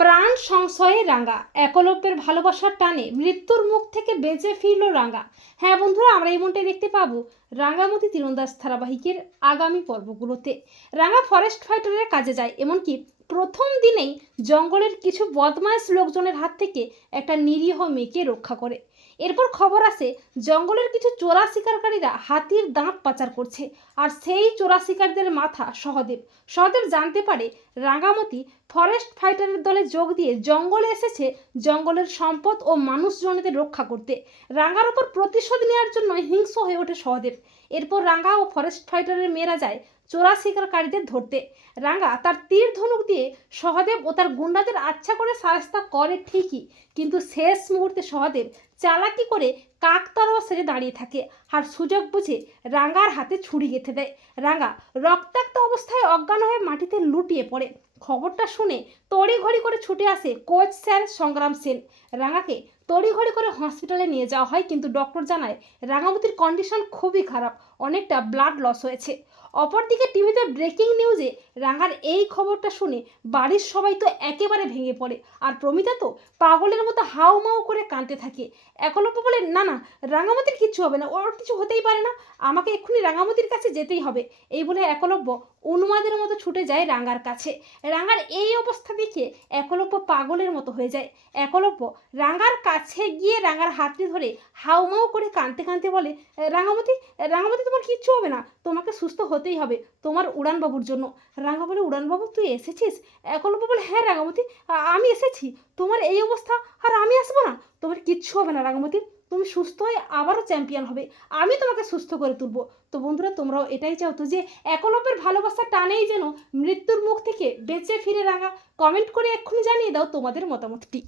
প্রাণ সংশয়ে রাঙা। একলব্যের ভালোবাসার টানে মৃত্যুর মুখ থেকে বেঁচে ফিরল রাঙা। হ্যাঁ বন্ধুরা, আমরা এই মনটাই দেখতে পাবো রাঙামতি তীরন্দাজ ধারাবাহিকের আগামী পর্বগুলোতে। রাঙা ফরেস্ট ফাইটারের কাজে যায়, এমনকি প্রথম দিনেই জঙ্গলের কিছু বদমাইশ লোকজনের হাত থেকে একটা নিরীহ মেয়েকে রক্ষা করে। এরপর খবর আসে, জঙ্গলের কিছু চোরা শিকারকারীরা হাতির দাঁত পাচার করছে আর সেই চোরা শিকারদের মাথা সহদেব। সহদেব জানতে পারে রাঙ্গামতি ফরেস্ট ফাইটারের দলে যোগ দিয়ে জঙ্গলে এসেছে জঙ্গলের সম্পদ ও মানুষজনদের রক্ষা করতে। রাঙ্গার ওপর প্রতিশোধ নেওয়ার জন্য হিংস্র হয়ে ওঠে সহদেব। এরপর রাঙ্গা ও ফরেস্ট ফাইটারের মেয়েরা যায় চোরা শিকারকারীদের ধরতে। রাঙ্গা তার তীর ধনুক দিয়ে সহদেব ও তার গুন্ডাদের আচ্ছা করে সাহস্তা করে ঠিকই, কিন্তু শেষ মুহূর্তে সহদেব চালাকি করে কাকতারও সেরে দাঁড়িয়ে থাকে আর সুযোগ বুঝে রাঙ্গার হাতে ছুরি গেঁথে দেয়। রাঙ্গা রক্তাক্ত অবস্থায় অজ্ঞান হয়ে মাটিতে লুটিয়ে পড়ে। খবরটা শুনে তড়িঘড়ি করে ছুটে আসে কোচ স্যার সংগ্রাম সেন। রাঙ্গাকে তড়িঘড়ি করে হসপিটালে নিয়ে যাওয়া হয়, কিন্তু ডক্টর জানায় রাঙামতির কন্ডিশন খুবই খারাপ, অনেকটা ব্লাড লস হয়েছে। অপরদিকে টিভিতে ব্রেকিং নিউজে রাঙার এই খবরটা শুনে বাড়ির সবাই তো একেবারে ভেঙে পড়ে। আর প্রমিতা তো পাগলের মতো হাউ মাউ করে কাঁদতে থাকে। একলব্য বলে, না না, রাঙামতির কিচ্ছু হবে না, ওর কিছু হতেই পারে না। আমাকে এক্ষুনি রাঙামতির কাছে যেতেই হবে। এই বলে একলব্য উন্মাদের মতো ছুটে যায় রাঙ্গার কাছে। রাঙ্গার এই অবস্থা দেখে একলব্য পাগলের মতো হয়ে যায়। একলব্য রাঙ্গার কাছে গিয়ে রাঙ্গার হাতটি ধরে হাউমাউ করে কাঁদতে কাঁদতে বলে, রাঙামতি রাঙামতি তোমার কিচ্ছু হবে না। তোমাকে সুস্থ হতেই হবে, তোমার উড়ানবাবুর জন্য। রাঙা বলে উড়ানবাবু, তুই এসেছিস? একলব্য বলে হ্যাঁ রাঙামতি আমি এসেছি। তোমার এই অবস্থা আর আমি আসব না। তোমার কিচ্ছু হবে না রাঙামতি। তুমি সুস্থ হয়ে আবারও চ্যাম্পিয়ন হবে। আমি তোমাকে সুস্থ করে তুলবো। তো বন্ধুরা, তোমরাও এটাই চাও তো যে, একলব্যের ভালোবাসা টানেই যেন মৃত্যুর মুখ থেকে বেঁচে ফিরে রাঙা। কমেন্ট করে এক্ষুনি জানিয়ে দাও তোমাদের মতামতটি।